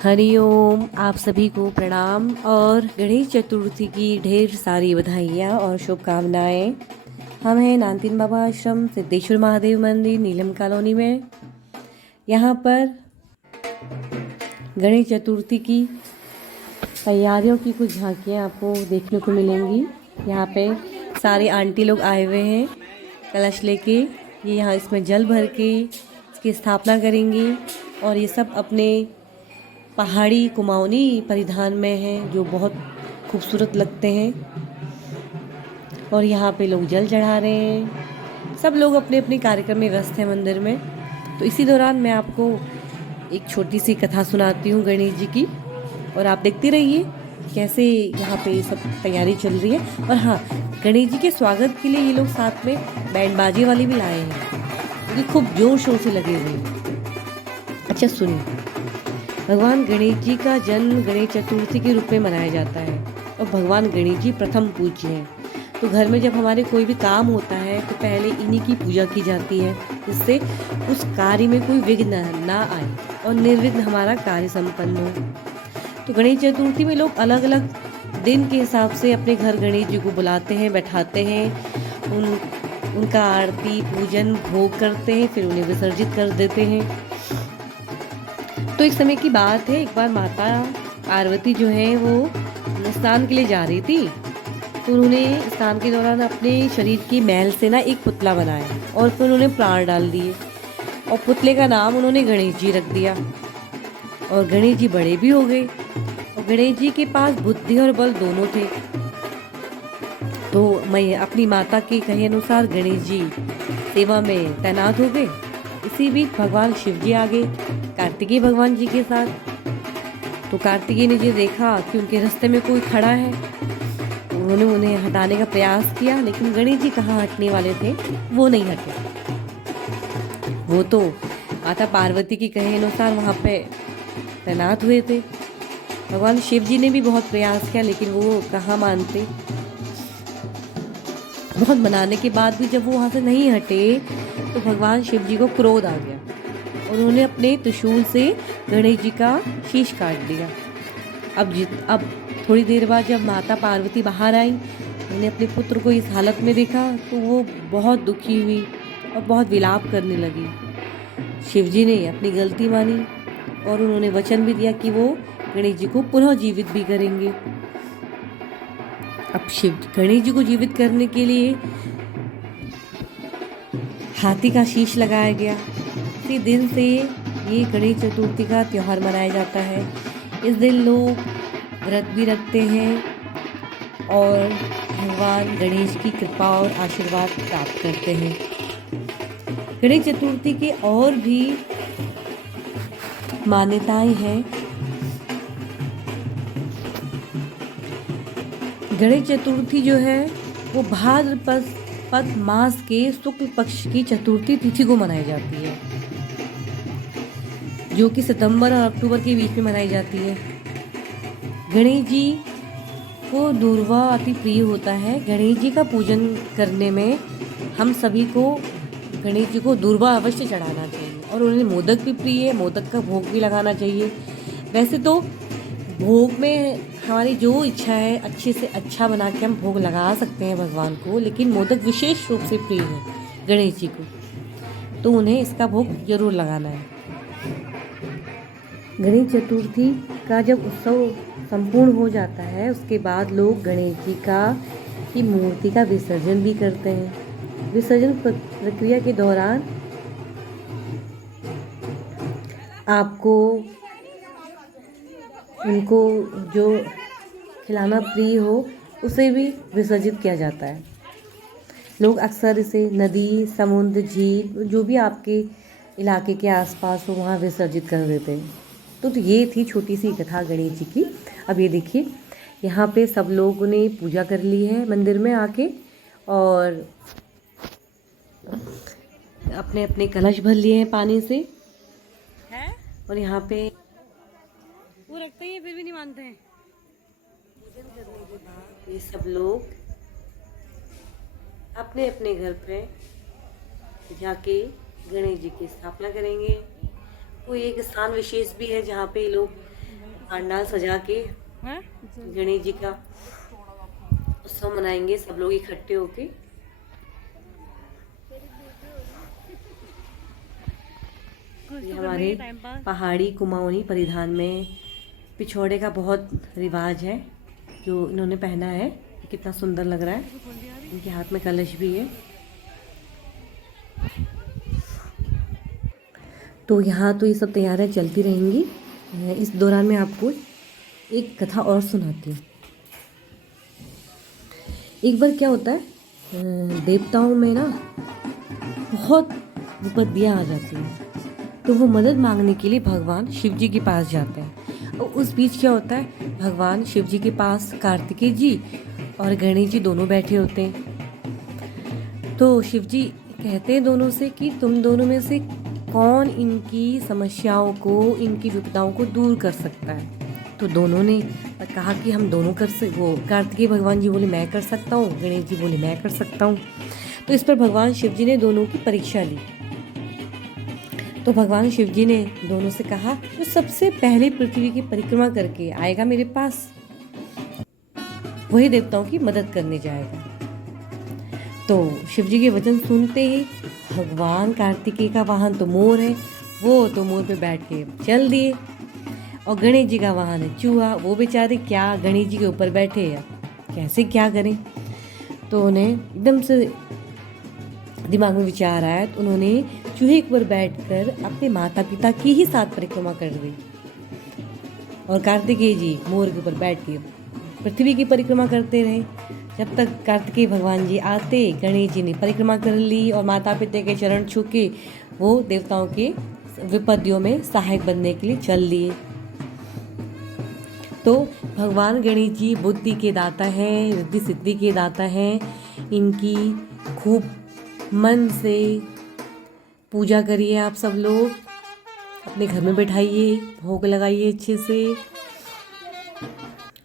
हरिओम। आप सभी को प्रणाम और गणेश चतुर्थी की ढेर सारी बधाइयाँ और शुभकामनाएं। हम हैं नानतीन बाबा आश्रम सिद्धेश्वर महादेव मंदिर नीलम कॉलोनी में। यहाँ पर गणेश चतुर्थी की तैयारियों की कुछ झांकियाँ आपको देखने को मिलेंगी। यहाँ पे सारे आंटी लोग आए हुए हैं कलश लेके। ये यहाँ इसमें जल भर के इसकी स्थापना करेंगी और ये सब अपने पहाड़ी कुमाऊनी परिधान में हैं जो बहुत खूबसूरत लगते हैं। और यहाँ पे लोग जल चढ़ा रहे हैं। सब लोग अपने अपने कार्यक्रम में व्यस्त हैं मंदिर में। तो इसी दौरान मैं आपको एक छोटी सी कथा सुनाती हूँ गणेश जी की, और आप देखते रहिए कैसे यहाँ पे सब तैयारी चल रही है। और हाँ, गणेश जी के स्वागत के लिए ये लोग साथ में बैंड बाजे वाले भी लाए हैं, ये खूब जोर शोर से लगे हुए हैं। अच्छा सुनिए, भगवान गणेश जी का जन्म गणेश चतुर्थी के रूप में मनाया जाता है और भगवान गणेश जी प्रथम पूज्य हैं। तो घर में जब हमारे कोई भी काम होता है तो पहले इन्हीं की पूजा की जाती है, जिससे उस कार्य में कोई विघ्न ना आए और निर्विघ्न हमारा कार्य संपन्न हो। तो गणेश चतुर्थी में लोग अलग अलग दिन के हिसाब से अपने घर गणेश जी को बुलाते हैं, बैठाते हैं, उनका आरती पूजन भोग करते हैं, फिर उन्हें विसर्जित कर देते हैं। तो एक समय की बात है, एक बार माता पार्वती जो है वो स्नान के लिए जा रही थी। तो उन्होंने स्नान के दौरान अपने शरीर की मैल से ना एक पुतला बनाया और फिर उन्होंने प्राण डाल दिए और पुतले का नाम उन्होंने गणेश जी रख दिया। और गणेश जी बड़े भी हो गए और गणेश जी के पास बुद्धि और बल दोनों थे। तो मैं अपनी माता के कहे अनुसार गणेश जी सेवा में तैनात हो गए। इसी बीच भगवान शिव जी आ गए कार्तिकेय भगवान जी के साथ। तो कार्तिकेय ने जी देखा कि उनके रास्ते में कोई खड़ा है, उन्होंने उन्हें हटाने का प्रयास किया, लेकिन गणेश जी कहाँ हटने वाले थे, वो नहीं हटे। वो तो माता पार्वती की कहे अनुसार वहाँ पे तैनात हुए थे। भगवान शिव जी ने भी बहुत प्रयास किया, लेकिन वो कहाँ मानते। बहुत मनाने के बाद भी जब वो वहाँ से नहीं हटे तो भगवान शिव जी को क्रोध आ गया। उन्होंने अपने त्रिशूल से गणेश जी का शीश काट दिया। अब थोड़ी देर बाद जब माता पार्वती बाहर आई, उन्होंने अपने पुत्र को इस हालत में देखा तो वो बहुत दुखी हुई और बहुत विलाप करने लगी। शिव जी ने अपनी गलती मानी और उन्होंने वचन भी दिया कि वो गणेश जी को पुनः जीवित भी करेंगे। अब गणेश जी को जीवित करने के लिए हाथी का शीश लगाया गया। इसी दिन से ये गणेश चतुर्थी का त्यौहार मनाया जाता है। इस दिन लोग व्रत भी रखते हैं और भगवान गणेश की कृपा और आशीर्वाद प्राप्त करते हैं। गणेश चतुर्थी के और भी मान्यताएं हैं। गणेश चतुर्थी जो है वो भाद्रपद मास के शुक्ल पक्ष की चतुर्थी तिथि को मनाई जाती है, जो कि सितंबर और अक्टूबर के बीच में मनाई जाती है। गणेश जी को दूर्वा अति प्रिय होता है। गणेश जी का पूजन करने में हम सभी को गणेश जी को दूर्वा अवश्य चढ़ाना चाहिए और उन्हें मोदक भी प्रिय है, मोदक का भोग भी लगाना चाहिए। वैसे तो भोग में हमारी जो इच्छा है अच्छे से अच्छा बना के हम भोग लगा सकते हैं भगवान को, लेकिन मोदक विशेष रूप से प्रिय है गणेश जी को, तो उन्हें इसका भोग जरूर लगाना है। गणेश चतुर्थी का जब उत्सव संपूर्ण हो जाता है उसके बाद लोग गणेश जी की मूर्ति का विसर्जन भी करते हैं। विसर्जन प्रक्रिया के दौरान आपको उनको जो खिलाना प्रिय हो उसे भी विसर्जित किया जाता है। लोग अक्सर इसे नदी, समुद्र, झील जो भी आपके इलाके के आसपास हो वहाँ विसर्जित कर देते हैं। तो ये थी छोटी सी कथा गणेश जी की। अब ये देखिए, यहाँ पे सब लोगों ने पूजा कर ली है मंदिर में आके और अपने अपने कलश भर लिए हैं पानी से है। और यहाँ पे वो रखते हैं फिर भी नहीं मानते हैं। पूजन करने के बाद ये सब लोग अपने अपने घर पे जाके गणेश जी की स्थापना करेंगे। कोई एक स्थान विशेष भी है जहाँ पे लोग पंडाल सजा के गणेश जी का उत्सव मनाएंगे सब लोग इकट्ठे होके। ये हमारे पहाड़ी कुमाऊनी परिधान में पिछोड़े का बहुत रिवाज है जो इन्होंने पहना है। कितना सुंदर लग रहा है। इनके हाथ में कलश भी है। तो यहाँ तो ये सब तैयारियाँ चलती रहेंगी। इस दौरान मैं आपको एक कथा और सुनाती हूँ। एक बार क्या होता है, देवताओं में ना बहुत विपत्तियाँ आ जाती हैं, तो वो मदद मांगने के लिए भगवान शिव जी के पास जाते हैं। और उस बीच क्या होता है, भगवान शिव जी के पास कार्तिकेय जी और गणेश जी दोनों बैठे होते हैं। तो शिव जी कहते हैं दोनों से कि तुम दोनों में से कौन इनकी समस्याओं को, इनकी विपदाओं को दूर कर सकता है। तो दोनों ने कहा कि हम दोनों वो कार्तिकेय भगवान जी बोले मैं कर सकता हूँ, गणेश जी बोले मैं कर सकता हूँ। तो इस पर भगवान शिव जी ने दोनों की परीक्षा ली। तो भगवान शिव जी ने दोनों से कहा जो सबसे पहले पृथ्वी की परिक्रमा करके आएगा मेरे पास, वही देवताओं की मदद करने जाएगा। तो शिव जी के वचन सुनते ही भगवान कार्तिकेय का वाहन तो मोर है, वो तो मोर पे बैठ के चल दिए। और गणेश जी का वाहन है चूहा, वो बेचारे क्या गणेश जी के ऊपर बैठे हैं, कैसे क्या करें। तो उन्हें एकदम से दिमाग में विचार आया, तो उन्होंने चूहे के ऊपर बैठकर अपने माता पिता की ही साथ परिक्रमा कर दी। और कार्तिकेय जी मोर के ऊपर बैठ के पृथ्वी की परिक्रमा करते रहे। जब तक कार्तिकेय भगवान जी आते, गणेश जी ने परिक्रमा कर ली और माता पिता के चरण छू के वो देवताओं के विपत्तियों में सहायक बनने के लिए चल लिए। तो भगवान गणेश जी बुद्धि के दाता हैं, रिद्धि सिद्धि के दाता हैं। इनकी खूब मन से पूजा करिए। आप सब लोग अपने घर में बैठाइए, भोग लगाइए अच्छे से।